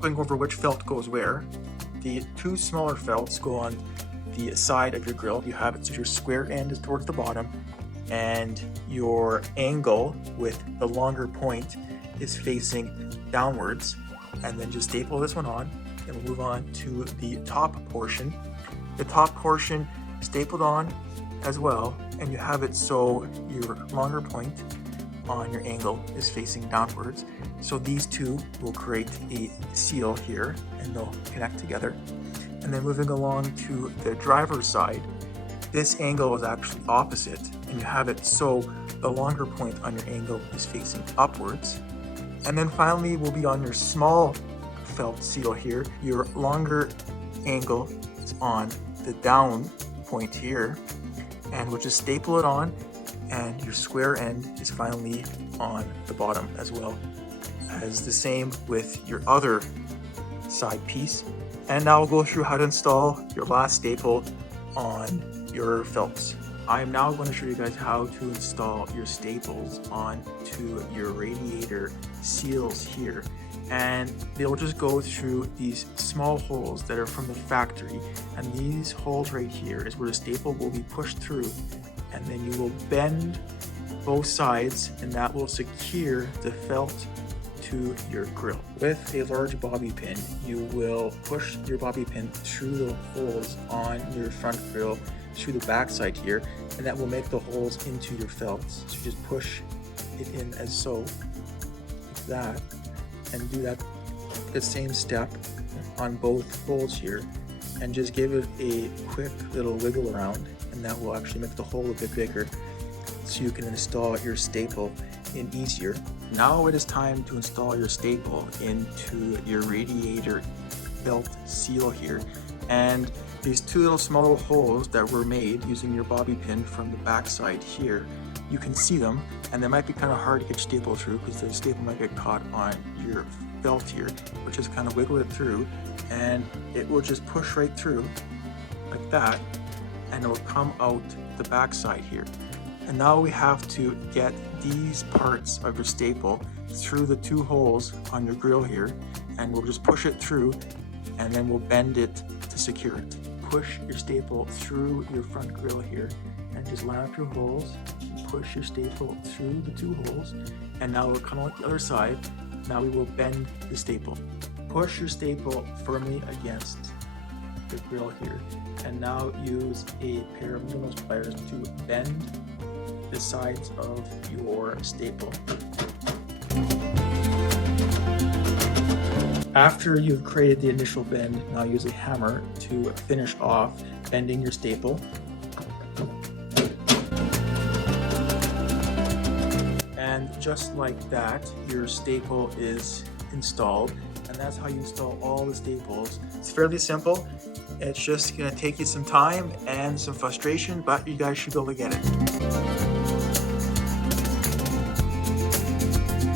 Going over which felt goes where, the two smaller felts go on the side of your grill. You have it so your square end is towards the bottom and your angle with the longer point is facing downwards. And then just staple this one on, and we'll move on to the top portion. The top portion stapled on as well, and you have it so your longer point on your angle is facing downwards. So these two will create a seal here and they'll connect together. And then moving along to the driver's side, this angle is actually opposite, and you have it so the longer point on your angle is facing upwards. And then finally will be on your small felt seal here. Your longer angle is on the down point here, and we'll just staple it on, and your square end is finally on the bottom as well as the same with your other side piece. And now we'll go through how to install your last staple on your felts. I am now going to show you guys how to install your staples onto your radiator seals here. And they'll just go through these small holes that are from the factory. And these holes right here is where the staple will be pushed through. And then you will bend both sides, and that will secure the felt to your grill. With a large bobby pin, you will push your bobby pin through the holes on your front grill through the back side here, and that will make the holes into your felts. So just push it in as so, like that, and do that the same step on both holes here, and just give it a quick little wiggle around, and that will actually make the hole a bit bigger so you can install your staple in easier. Now it is time to install your staple into your radiator felt seal here. And these two little small holes that were made using your bobby pin from the back side here, you can see them, and they might be kind of hard to get staple through because the staple might get caught on your felt here, but just kind of wiggle it through and it will just push right through like that, and it will come out the back side here. And now we have to get these parts of your staple through the two holes on your grill here, and we'll just push it through, and then we'll bend it to secure it. Push your staple through your front grill here, and just line up your holes, push your staple through the two holes, and now we'll come out the other side. Now we will bend the staple. Push your staple firmly against the grill here, and now use a pair of needle nose pliers to bend the sides of your staple. After you've created the initial bend, now use a hammer to finish off bending your staple. And just like that, your staple is installed, and that's how you install all the staples. It's fairly simple. It's just gonna take you some time and some frustration, but you guys should be able to get it.